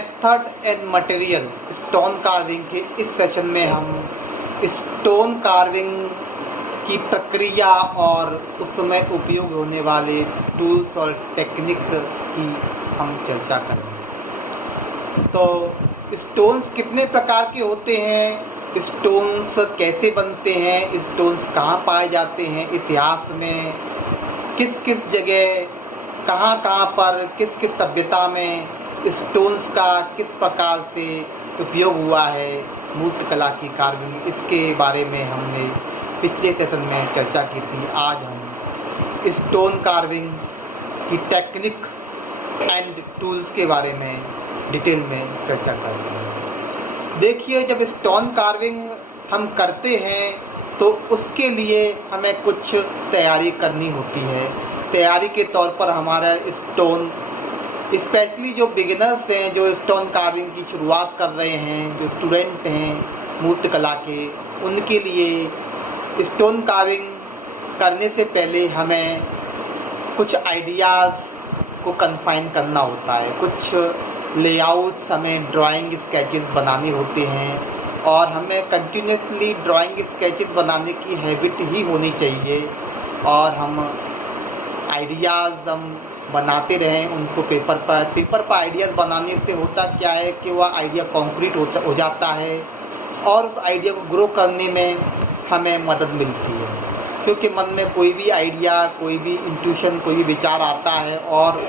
Method and material stone carving के इस session में हम स्टोन कार्विंग की प्रक्रिया और उसमें उपयोग होने वाले टूल्स और टेक्निक की हम चर्चा करेंगे। तो स्टोन्स कितने प्रकार के होते हैं, स्टोन्स कैसे बनते हैं, स्टोन्स कहाँ पाए जाते हैं, इतिहास में किस किस जगह कहाँ पर किस किस सभ्यता में स्टोन्स का किस प्रकार से उपयोग हुआ है मूर्तिकला की कार्विंग, इसके बारे में हमने पिछले सेशन में चर्चा की थी। आज हम स्टोन कार्विंग की टेक्निक एंड टूल्स के बारे में डिटेल में चर्चा करते हैं। देखिए, जब स्टोन कार्विंग हम करते हैं तो उसके लिए हमें कुछ तैयारी करनी होती है। तैयारी के तौर पर हमारा स्टोन, स्पेशली जो बिगिनर्स हैं, जो स्टोन कार्विंग की शुरुआत कर रहे हैं, जो स्टूडेंट हैं मूर्तिकला के, उनके लिए स्टोन कार्विंग करने से पहले हमें कुछ आइडियाज़ को कन्फाइन करना होता है। कुछ लेआउट्स, हमें ड्राइंग स्केचेस बनाने होते हैं और हमें कंटिन्यूसली ड्राइंग स्केचेस बनाने की हैबिट ही होनी चाहिए। और हम आइडियाज़ हम बनाते रहें उनको पेपर पर आइडियाज़ बनाने से होता क्या है कि वह आइडिया कॉन्क्रीट हो जाता है और उस आइडिया को ग्रो करने में हमें मदद मिलती है। क्योंकि मन में कोई भी आइडिया, कोई भी इंट्यूशन, कोई भी विचार आता है और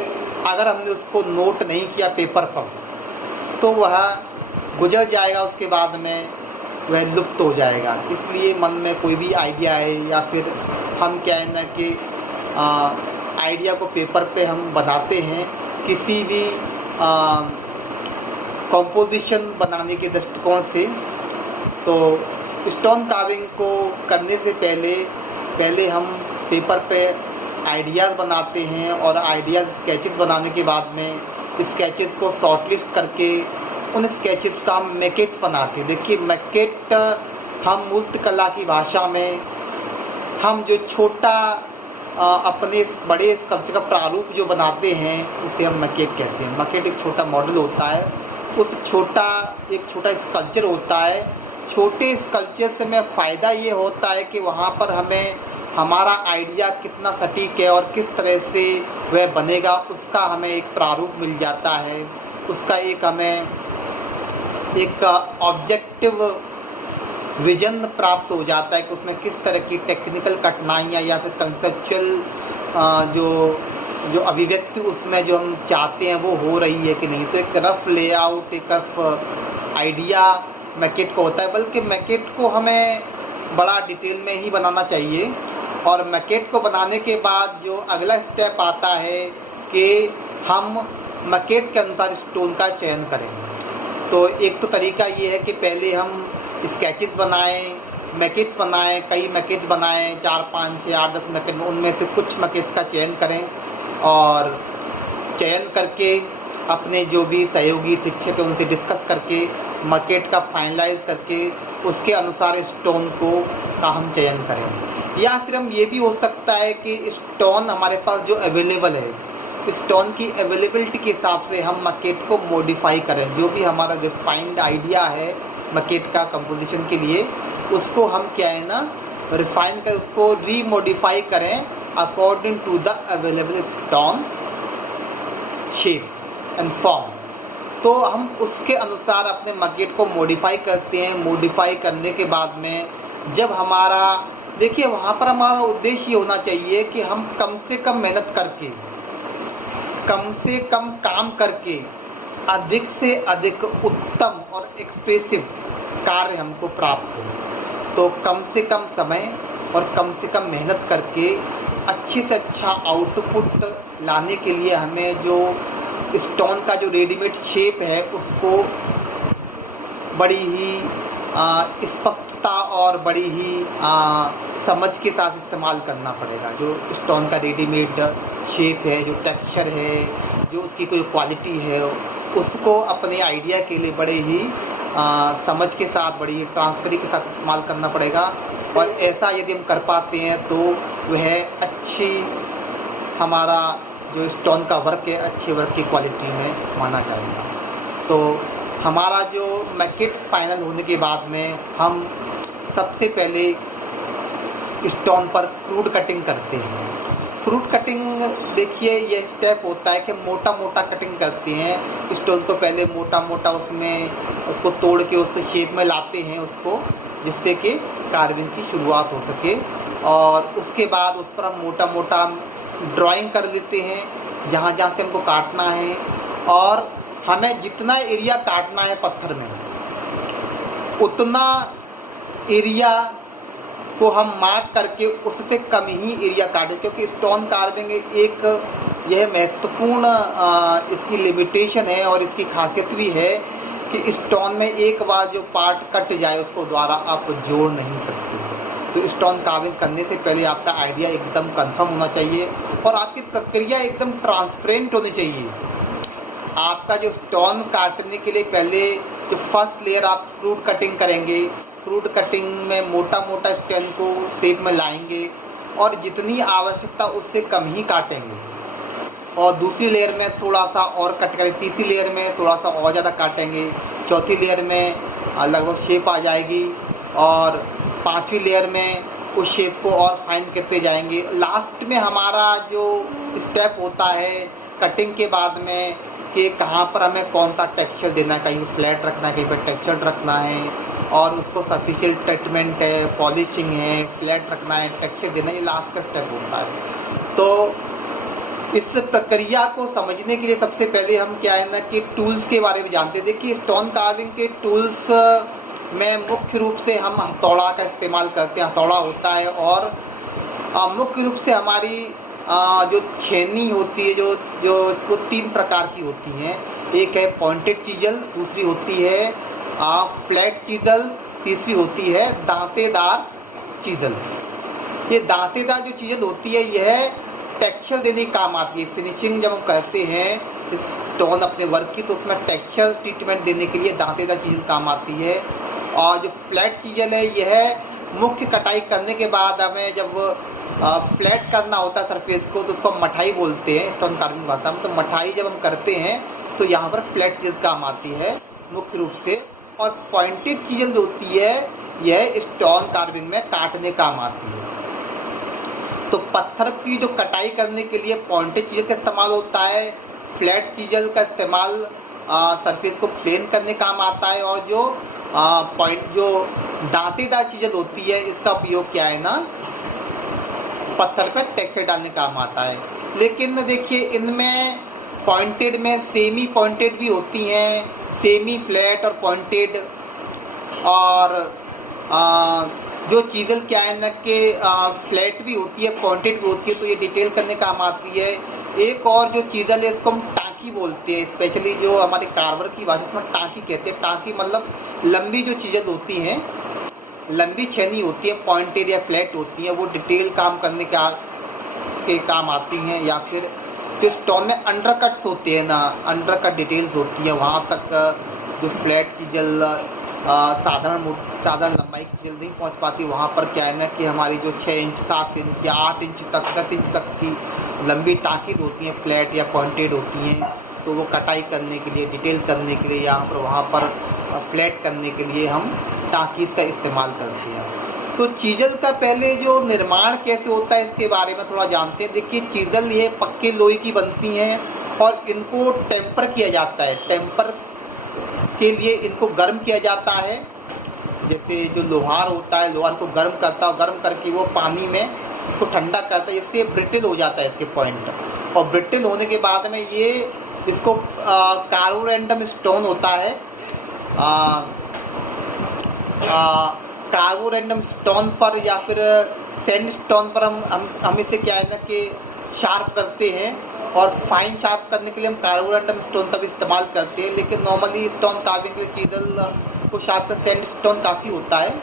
अगर हमने उसको नोट नहीं किया पेपर पर तो वह गुजर जाएगा, उसके बाद में वह लुप्त हो जाएगा। इसलिए मन में कोई भी आइडिया है या फिर हम क्या है ना कि आइडिया को पेपर पे हम बनाते हैं किसी भी कंपोजिशन बनाने के दृष्टिकोण से। तो स्टोन कार्विंग को करने से पहले हम पेपर पे आइडियाज़ बनाते हैं और आइडियाज़ स्केचेस बनाने के बाद में स्केचेस को शॉर्टलिस्ट करके उन स्केचेस का हम मैकेट्स बनाते हैं। देखिए, मैकेट हम मूर्तिकला की भाषा में हम जो छोटा अपने बड़े स्कल्पचर का प्रारूप जो बनाते हैं उसे हम मैकेट कहते हैं। मैकेट एक छोटा मॉडल होता है, उस एक छोटा स्कल्पचर होता है। छोटे स्कल्पचर से में फ़ायदा ये होता है कि वहाँ पर हमें हमारा आइडिया कितना सटीक है और किस तरह से वह बनेगा उसका हमें एक प्रारूप मिल जाता है। उसका हमें एक ऑब्जेक्टिव विजन प्राप्त हो जाता है कि उसमें किस तरह की टेक्निकल कठिनाइयाँ या फिर कंसेप्चुअल जो अभिव्यक्ति उसमें जो हम चाहते हैं वो हो रही है कि नहीं। तो एक रफ़ लेआउट, एक रफ़ आइडिया मैकेट को होता है, बल्कि मैकेट को हमें बड़ा डिटेल में ही बनाना चाहिए। और मैकेट को बनाने के बाद जो अगला स्टेप आता है कि हम मैकेट के अनुसार स्टोन का चयन करें। तो एक तो तरीका ये है कि पहले हम स्केचेस बनाएं, मैकेट्स बनाएं, कई मैकेट्स बनाएं, 4, 5, 6, 8, 10 मैकेट, उनमें से कुछ मैकेट्स का चयन करें और चयन करके अपने जो भी सहयोगी शिक्षक हैं उनसे डिस्कस करके मैकेट का फाइनलाइज करके उसके अनुसार स्टोन का हम चयन करें। या फिर हम ये भी हो सकता है कि स्टोन हमारे पास जो अवेलेबल है, स्टोन की अवेलेबिलिटी के हिसाब से हम मैकेट को मॉडिफाई करें। जो भी हमारा रिफाइंड आइडिया है मैकेट का कंपोजिशन के लिए, उसको हम क्या है ना रिफाइन कर उसको रीमॉडिफाई करें according to the available stone shape and form. तो हम उसके अनुसार अपने मैकेट को मॉडिफाई करते हैं। मॉडिफाई करने के बाद में जब हमारा, देखिए, वहाँ पर हमारा उद्देश्य ये होना चाहिए कि हम कम से कम मेहनत करके, कम से कम काम करके अधिक से अधिक उत्तम और एक्सप्रेसिव कार्य हमको प्राप्त हो। तो कम से कम समय और कम से कम मेहनत करके अच्छे से अच्छा आउटपुट लाने के लिए हमें जो स्टोन का जो रेडीमेड शेप है उसको बड़ी ही स्पष्टता और बड़ी ही समझ के साथ इस्तेमाल करना पड़ेगा। जो स्टोन का रेडीमेड शेप है, जो टेक्सचर है, जो उसकी कोई क्वालिटी है, उसको अपने आइडिया के लिए बड़े ही समझ के साथ, बड़ी ही ट्रांसपेरेंसी के साथ इस्तेमाल करना पड़ेगा। और ऐसा यदि हम कर पाते हैं तो वह अच्छी हमारा जो स्टोन का वर्क है अच्छे वर्क की क्वालिटी में माना जाएगा। तो हमारा जो मैकेट फाइनल होने के बाद में हम सबसे पहले स्टोन पर क्रूड कटिंग करते हैं। क्रूड कटिंग देखिए यह स्टेप होता है कि मोटा मोटा कटिंग करते हैं स्टोन को, पहले मोटा मोटा उसमें उसको तोड़ के उस शेप में लाते हैं उसको, जिससे कि कार्विंग की शुरुआत हो सके। और उसके बाद उस पर हम मोटा मोटा ड्राइंग कर लेते हैं जहाँ जहाँ से हमको काटना है, और हमें जितना एरिया काटना है पत्थर में उतना एरिया को हम मार्क करके उससे कम ही एरिया काटें, क्योंकि स्टोन कार्विंग एक यह महत्वपूर्ण इसकी लिमिटेशन है और इसकी खासियत भी है कि स्टोन में एक बार जो पार्ट कट जाए उसको दोबारा आप जोड़ नहीं सकते। तो स्टोन कार्विंग करने से पहले आपका आइडिया एकदम कंफर्म होना चाहिए और आपकी प्रक्रिया एकदम ट्रांसपेरेंट होनी चाहिए। आपका जो स्टोन काटने के लिए पहले जो फर्स्ट लेयर आप क्रूड कटिंग करेंगे, क्रूड कटिंग में मोटा मोटा स्टोन को शेप में लाएंगे और जितनी आवश्यकता उससे कम ही काटेंगे, और दूसरी लेयर में थोड़ा सा और कट करें, तीसरी लेयर में थोड़ा सा और ज़्यादा काटेंगे, चौथी लेयर में लगभग शेप आ जाएगी, और पांचवी लेयर में उस शेप को और फाइन करते जाएंगे। लास्ट में हमारा जो स्टेप होता है कटिंग के बाद में कि कहाँ पर हमें कौन सा टेक्सचर देना है, कहीं फ्लैट रखना है, कहीं पर टेक्सचर रखना है, और उसको सफिशिएंट ट्रीटमेंट है, पॉलिशिंग है, फ्लैट रखना है, टेक्सचर देना है, ये लास्ट का स्टेप होता है। तो इस प्रक्रिया को समझने के लिए सबसे पहले हम क्या है ना कि टूल्स के बारे में जानते हैं। देखिए स्टोन कार्विंग के टूल्स में मुख्य रूप से हम हथौड़ा का इस्तेमाल करते हैं। हथौड़ा होता है और मुख्य रूप से हमारी जो छेनी होती है जो वो तीन प्रकार की होती हैं। एक है पॉइंटेड चीजल, दूसरी होती है फ्लैट चीजल, तीसरी होती है दांतेदार चीजल। ये दांतेदार जो चीजल होती है यह टेक्सचर देने के काम आती है। फिनिशिंग जब हम करते हैं इस स्टोन अपने वर्क की तो उसमें टेक्सचर ट्रीटमेंट देने के लिए दांतेदार चीजल काम आती है। और जो फ्लैट चीजल है यह मुख्य कटाई करने के बाद हमें जब फ्लैट करना होता है सरफेस को तो उसको मठाई बोलते हैं स्टोन कार्विंग भाषा में। तो मठाई जब हम करते हैं तो यहाँ पर फ्लैट चीजल काम आती है मुख्य रूप से। और पॉइंटेड चीजल जो होती है यह स्टोन कार्विंग में काटने काम आती है। तो पत्थर की जो कटाई करने के लिए पॉइंटेड चीजल का इस्तेमाल होता है, फ्लैट चीजल का इस्तेमाल सरफेस को प्लेन करने काम आता है, और जो दांतेदार चीजल होती है इसका उपयोग क्या है ना पत्थर पर टेक्सचर डालने काम आता है। लेकिन देखिए इनमें पॉइंटेड में सेमी पॉइंटेड भी होती हैं, सेमी फ्लैट और पॉइंटेड। और जो चीज़ल क्या है ना कि फ्लैट भी होती है पॉइंटेड भी होती है, तो ये डिटेल करने काम आती है। एक और जो चीज़ल है इसको हम टाँकी बोलते हैं, स्पेशली जो हमारे कार्वर की भाषा उसमें टाँकी कहते हैं। टाँकी मतलब लंबी जो चीज़ल होती हैं, लंबी छेनी होती है, पॉइंटेड या फ्लैट होती है, वो डिटेल काम करने के काम आती हैं। या फिर जो स्टोन में अंडरकट्स होते हैं ना, अंडरकट डिटेल्स होती है, वहाँ तक जो फ्लैट चीज़ल साधारण लंबाई की चीज़ल नहीं पहुँच पाती, वहाँ पर क्या है ना कि हमारी जो 6 इंच 7 इंच या 8 इंच तक 10 इंच तक की लंबी टाँकी होती हैं, फ्लैट या पॉइंटेड होती हैं, तो वो कटाई करने के लिए डिटेल करने के लिए यहाँ पर वहाँ पर फ्लैट करने के लिए हम टाँकीज़ का इस्तेमाल करते हैं। तो चीज़ल का पहले जो निर्माण कैसे होता है इसके बारे में थोड़ा जानते हैं। देखिए चीज़ल ये पक्के लोहे की बनती हैं और इनको टेम्पर किया जाता है। टेम्पर के लिए इनको गर्म किया जाता है, जैसे जो लोहार होता है लोहार को गर्म करता है, गर्म करके वो पानी में इसको ठंडा करता है, इससे ब्रिटल हो जाता है इसके पॉइंट। और ब्रिटल होने के बाद में ये इसको कार्बोरेंडम स्टोन होता है, कार्बोरेंडम स्टोन पर या फिर सैंड स्टोन पर हम इसे क्या है ना कि शार्प करते हैं। और फाइन शार्प करने के लिए हम कार्बोरेंडम स्टोन का भी इस्तेमाल करते हैं, लेकिन नॉर्मली स्टोन कार्विंग के लिए चीज़ल को शार्प कर सैंड स्टोन काफ़ी होता है,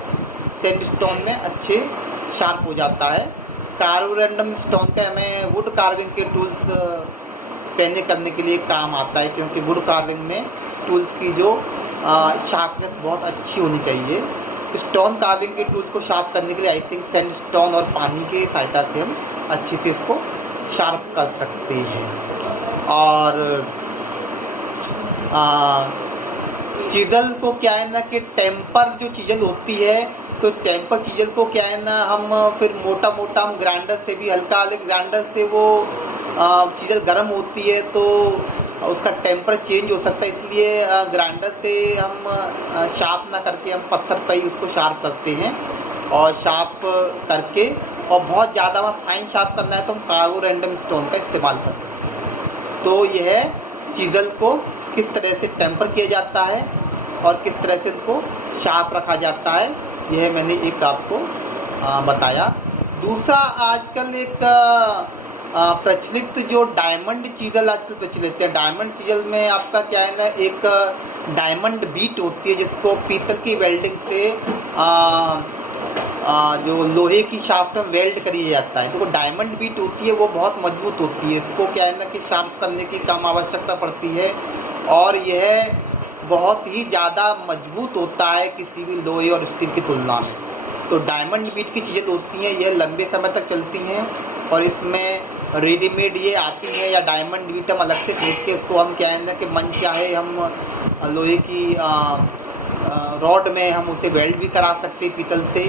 सैंड स्टोन में अच्छे शार्प हो जाता है। कार्बोरेंडम स्टोन का हमें वुड कार्विंग के टूल्स पहने करने के लिए काम आता है, क्योंकि वुड कार्विंग में टूल्स की जो शार्पनेस बहुत अच्छी होनी चाहिए। स्टोन कार्विंग के टूल को शार्प करने के लिए आई थिंक सैंड स्टोन और पानी की सहायता से हम अच्छे से इसको शार्प कर सकते हैं। और चीज़ल को क्या है ना कि टेम्पर जो चीज़ल होती है, तो टेम्पर चीज़ल को क्या है ना हम फिर मोटा मोटा हम ग्राइंडर से भी हल्का ग्राइंडर से वो चीज़ल गर्म होती है तो उसका टेम्पर चेंज हो सकता है, इसलिए ग्राइंडर से हम शार्प ना करके हम पत्थर पर ही उसको शार्प करते हैं। और शार्प करके और बहुत ज़्यादा में फाइन शार्प करना है तो हम कार्बोरेंडम स्टोन का इस्तेमाल कर सकते हैं। तो यह चीज़ल को किस तरह से टेम्पर किया जाता है और किस तरह से इनको शार्प रखा जाता है, यह मैंने एक आपको बताया। दूसरा, आजकल एक प्रचलित जो डायमंड चीज़ल आजकल प्रचलित है, डायमंड चीज़ल में आपका क्या है ना एक डायमंड बीट होती है जिसको पीतल की वेल्डिंग से जो लोहे की शाफ्ट में वेल्ड करी जाता है, तो वो डायमंड बीट होती है, वो बहुत मजबूत होती है। इसको क्या है ना कि शार्प करने की कम आवश्यकता पड़ती है और यह बहुत ही ज़्यादा मजबूत होता है किसी भी लोहे और स्टील की तुलना में। तो डायमंड बीट की चीज़ें होती हैं, यह लंबे समय तक चलती हैं और इसमें रेडीमेड ये आती हैं या डायमंड बीट हम अलग से खरीद के इसको हम क्या है ना कि मन चाहे हम लोहे की रॉड में हम उसे वेल्ड भी करा सकते हैं पीतल से,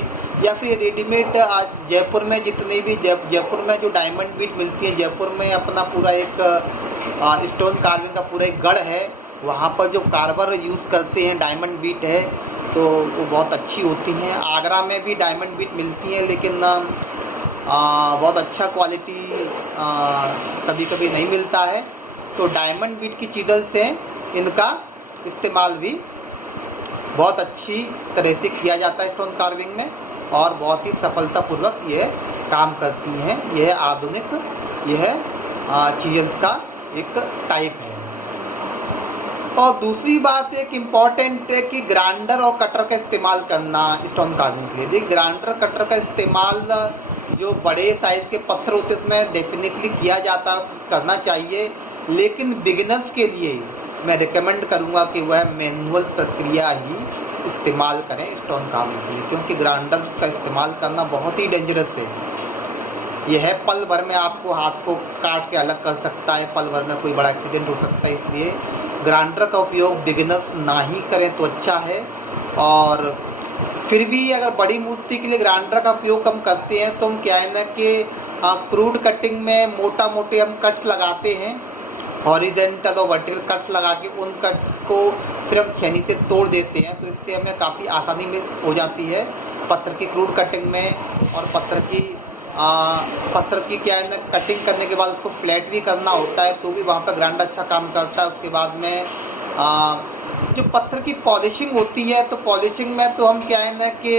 या फिर रेडीमेड आज जयपुर में जितने भी जयपुर में जो डायमंड बीट मिलती है, जयपुर में अपना पूरा एक स्टोन कार्विंग का पूरा एक गढ़ है, वहाँ पर जो कार्बर यूज़ करते हैं डायमंड बीट है तो वो बहुत अच्छी होती हैं। आगरा में भी डायमंड बीट मिलती हैं लेकिन बहुत अच्छा क्वालिटी कभी कभी नहीं मिलता है। तो डायमंड बीट की चीज़ल से इनका इस्तेमाल भी बहुत अच्छी तरह से किया जाता है स्टोन कार्विंग में और बहुत ही सफलतापूर्वक यह काम करती हैं। यह आधुनिक चीज़ल्स का एक टाइप है। और दूसरी बात एक इम्पॉर्टेंट है कि ग्राइंडर और कटर का इस्तेमाल करना स्टोन कार्विंग के लिए। देखिए, ग्राइंडर कटर का इस्तेमाल जो बड़े साइज़ के पत्थर होते हैं उसमें डेफिनेटली करना चाहिए, लेकिन बिगिनर्स के लिए मैं रिकमेंड करूंगा कि वह मैनुअल प्रक्रिया ही इस्तेमाल करें स्टोन कार्विंग के लिए, क्योंकि ग्राइंडर्स का इस्तेमाल करना बहुत ही डेंजरस है। यह पल भर में आपको हाथ को काट के अलग कर सकता है, पल भर में कोई बड़ा एक्सीडेंट हो सकता है, इसलिए ग्राइंडर का उपयोग बिगिनर्स ना ही करें तो अच्छा है। और फिर भी अगर बड़ी मूर्ति के लिए ग्राइंडर का उपयोग हम करते हैं तो हम क्या है ना कि क्रूड कटिंग में मोटे हम कट्स लगाते हैं, हॉरिजेंटल और वर्टिकल कट्स लगा के उन कट्स को फिर हम छेनी से तोड़ देते हैं, तो इससे हमें काफ़ी आसानी में हो जाती है पत्थर की क्रूड कटिंग में। और पत्थर की क्या है ना कटिंग करने के बाद उसको फ्लैट भी करना होता है, तो भी वहाँ पर ग्राइंडर अच्छा काम करता है। उसके बाद में जो पत्थर की पॉलिशिंग होती है, तो पॉलिशिंग में तो हम क्या है ना कि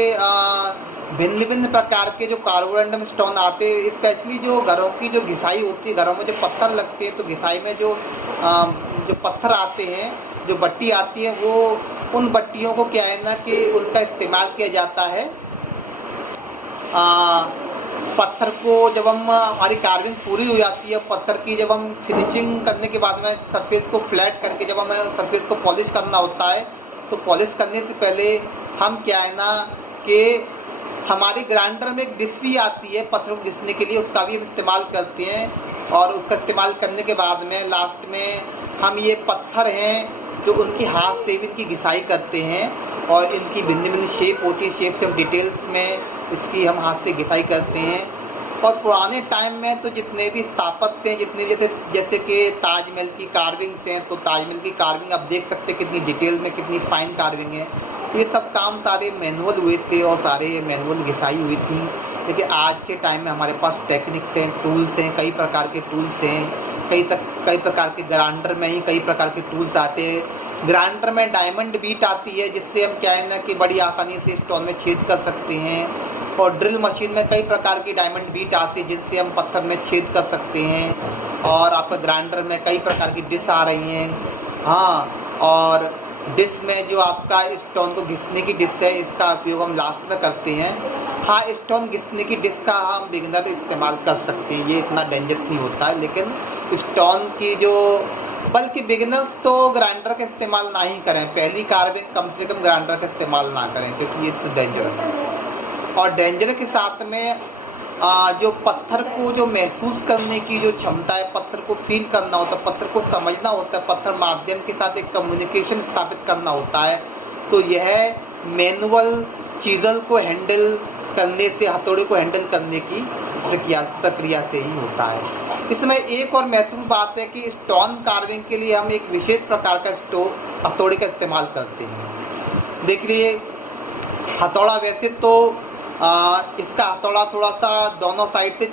भिन्न भिन्न प्रकार के जो कार्बोरेंडम स्टोन आते हैं, स्पेशली जो घरों की जो घिसाई होती है, घरों में जो पत्थर लगते हैं, तो घिसाई में जो पत्थर आते हैं, जो बट्टी आती है, वो उन बट्टियों को क्या है ना कि उनका इस्तेमाल किया जाता है। पत्थर को जब हमारी कार्विंग पूरी हो जाती है, पत्थर की जब हम फिनिशिंग करने के बाद में सरफेस को फ्लैट करके जब हमें सरफेस को पॉलिश करना होता है, तो पॉलिश करने से पहले हम क्या है ना कि हमारी ग्राइंडर में एक डिश भी आती है पत्थर को घिसने के लिए, उसका भी हम इस्तेमाल करते हैं। और उसका इस्तेमाल करने के बाद में लास्ट में हम ये पत्थर हैं जो उनकी हाथ से भी इनकी घिसाई करते हैं और इनकी भिन्न भिन्न शेप होती है, शेप से हम डिटेल्स में इसकी हम हाथ से घिसाई करते हैं। और पुराने टाइम में तो जितने भी स्थापत्य हैं, जितने जैसे कि ताजमहल की कार्विंग्स हैं, तो ताजमहल की कार्विंग आप देख सकते हैं कितनी डिटेल में, कितनी फाइन कार्विंग है। ये सब काम सारे मैनुअल हुए थे और सारे मैनुअल घिसाई हुई थी। लेकिन आज के टाइम में हमारे पास टेक्निक्स हैं, टूल्स हैं, कई प्रकार के टूल्स हैं, कई प्रकार के ग्राइंडर में ही कई प्रकार के टूल्स आते हैं। ग्राइंडर में डायमंड बीट आती है जिससे हम क्या है ना कि बड़ी आसानी से स्टोन में छेद कर सकते हैं। और ड्रिल मशीन में कई प्रकार की डायमंड बीट आती है जिससे हम पत्थर में छेद कर सकते हैं। और आपका ग्राइंडर में कई प्रकार की डिश आ रही हैं। हाँ, और डिश में जो आपका स्टोन को घिसने की डिश है, इसका उपयोग हम लास्ट में करते हैं। हाँ, स्टोन घिसने की डिश का हम बिगिनर इस्तेमाल कर सकते हैं, ये इतना डेंजरस नहीं होता है। लेकिन स्टोन की बल्कि बिगिनर्स तो ग्राइंडर का इस्तेमाल ना ही करें, पहली कार्विंग कम से कम ग्राइंडर का इस्तेमाल ना करें, क्योंकि इट्स डेंजरस। और डेंजर के साथ में जो पत्थर को जो महसूस करने की जो क्षमता है, पत्थर को फील करना होता है, पत्थर को समझना होता है, पत्थर माध्यम के साथ एक कम्युनिकेशन स्थापित करना होता है, तो यह मैनुअल चीज़ल को हैंडल करने से, हथौड़े को हैंडल करने की प्रक्रिया से ही होता है। इसमें एक और महत्वपूर्ण बात है कि स्टोन कार्विंग के लिए हम एक विशेष प्रकार का हथौड़े का इस्तेमाल करते हैं। देख लिए, हथौड़ा वैसे तो इसका हथौड़ा थोड़ा सा दोनों साइड से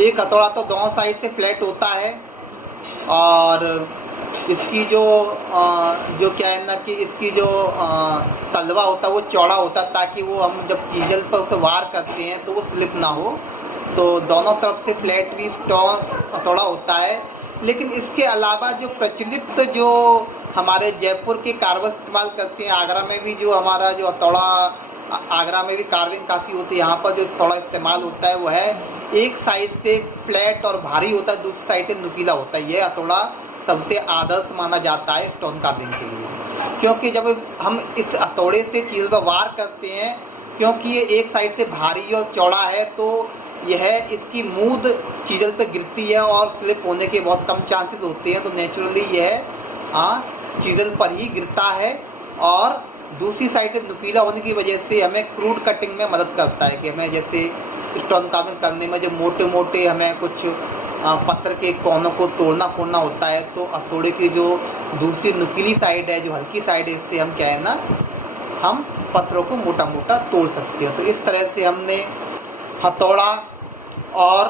एक हथौड़ा तो दोनों साइड से फ्लैट होता है, और इसकी जो क्या है ना कि इसकी जो तलवा होता है वो चौड़ा होता है, ताकि वो हम जब चीजल पर उसे वार करते हैं तो वो स्लिप ना हो। तो दोनों तरफ से फ्लैट भी स्टोन हथौड़ा होता है। लेकिन इसके अलावा जो प्रचलित जो हमारे जयपुर के कार्वर इस्तेमाल करते हैं, आगरा में भी जो हमारा जो हथौड़ा, आगरा में भी कार्विंग काफ़ी होती है, यहाँ पर जो हथौड़ा इस्तेमाल होता है वो है एक साइड से फ्लैट और भारी होता है, दूसरी साइड से नुकीला होता है। यह हथौड़ा सबसे आदर्श माना जाता है स्टोन कार्विंग के लिए, क्योंकि जब हम इस हथौड़े से चीज़ पर वार करते हैं, क्योंकि ये एक साइड से भारी और चौड़ा है, तो यह इसकी मूद चीज़ल पे गिरती है और स्लिप होने के बहुत कम चांसेस होते हैं। तो नेचुरली यह चीज़ल पर ही गिरता है, और दूसरी साइड से नुकीला होने की वजह से हमें क्रूड कटिंग में मदद करता है कि हमें जैसे स्टोन कार्विंग करने में जो मोटे मोटे हमें कुछ पत्थर के कोनों को तोड़ना फोड़ना होता है, तो हथौड़े की जो दूसरी नुकीली साइड है, जो हल्की साइड है, इससे हम क्या है ना, हम पत्थरों को मोटा मोटा तोड़ सकते हैं। तो इस तरह से हमने हथौड़ा और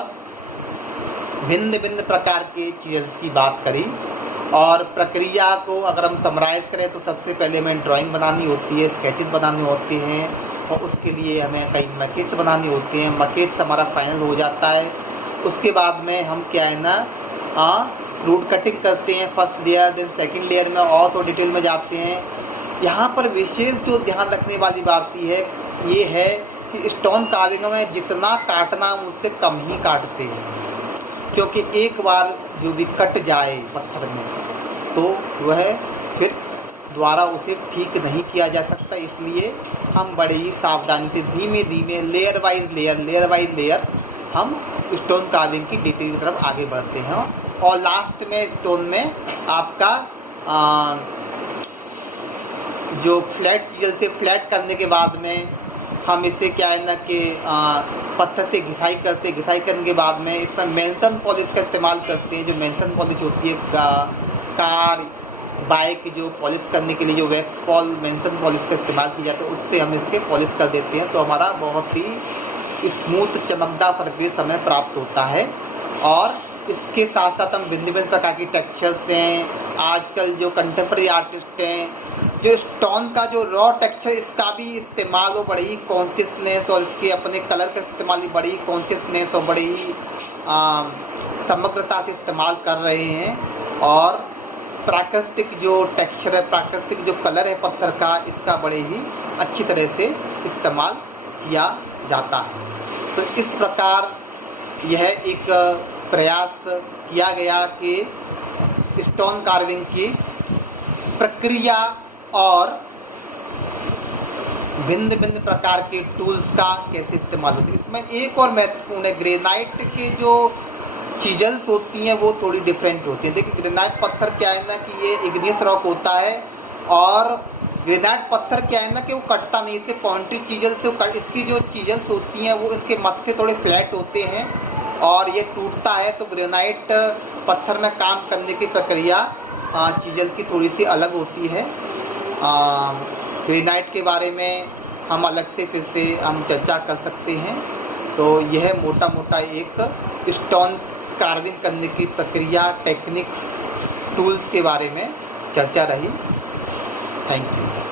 भिन्न भिन्न प्रकार के चीज़ल्स की बात करी। और प्रक्रिया को अगर हम समराइज़ करें तो सबसे पहले हमें ड्राइंग बनानी होती है, स्केचेस बनाने होते हैं, और उसके लिए हमें कई मैकेट्स बनानी होती हैं। मैकेट्स हमारा फाइनल हो जाता है, उसके बाद में हम क्या है ना क्रूड कटिंग करते हैं, first layer, then second layer में और तो डिटेल में जाते हैं। यहाँ पर विशेष जो ध्यान रखने वाली बात ये है कि स्टोन कार्विंग में जितना काटना हम उससे कम ही काटते हैं, क्योंकि एक बार जो भी कट जाए पत्थर में तो वह फिर दोबारा उसे ठीक नहीं किया जा सकता। इसलिए हम बड़े ही सावधानी से धीमे धीमे लेयर वाइज लेयर हम स्टोन कार्विंग की डिटेल की तरफ आगे बढ़ते हैं। और लास्ट में स्टोन में आपका जो फ्लैट चीज़ल से फ्लैट करने के बाद में हम इसे क्या है ना कि पत्थर से घिसाई करने के बाद में इसमें मेंशन पॉलिश का इस्तेमाल करते हैं। जो मेंशन पॉलिश होती है कार बाइक जो पॉलिश करने के लिए जो वैक्स पॉल मेंशन पॉलिश का इस्तेमाल किया जाता है, उससे हम इसके पॉलिश कर देते हैं, तो हमारा बहुत ही स्मूथ चमकदार सरफेस हमें प्राप्त होता है। और इसके साथ साथ हम भिन्न भिन्न प्रकार की टेक्सचर्स हैं, आजकल जो कंटेम्प्रेरी आर्टिस्ट हैं, जो स्टोन का जो रॉ टेक्सचर इसका भी इस्तेमाल हो बड़ी ही कॉन्शियसनेस, और इसके अपने कलर का इस्तेमाल भी बड़ी ही कॉन्शियसनेस और बड़ी ही समग्रता से इस्तेमाल कर रहे हैं। और प्राकृतिक जो टेक्सचर है, प्राकृतिक जो कलर है पत्थर का, इसका बड़े ही अच्छी तरह से इस्तेमाल किया जाता है। तो इस प्रकार यह एक प्रयास किया गया कि स्टोन कार्विंग की प्रक्रिया और भिन्न भिन्न प्रकार के टूल्स का कैसे इस्तेमाल होता है। इसमें एक और महत्वपूर्ण है, ग्रेनाइट के जो चीजल्स होती हैं वो थोड़ी डिफरेंट होती हैं। देखिए ग्रेनाइट पत्थर क्या है ना कि ये इग्नियस रॉक होता है, और ग्रेनाइट पत्थर क्या है ना कि वो कटता नहीं, इसके पॉइंटेड चीजल से इसकी जो चीजल्स होती हैं वो इसके मत्थे थोड़े फ्लैट होते हैं और ये टूटता है। तो ग्रेनाइट पत्थर में काम करने की प्रक्रिया चीजल की थोड़ी सी अलग होती है। ग्रेनाइट के बारे में हम अलग से फिर से हम चर्चा कर सकते हैं। तो यह मोटा मोटा एक स्टोन कार्विंग करने की प्रक्रिया, टेक्निक्स, टूल्स के बारे में चर्चा रही। Thank you.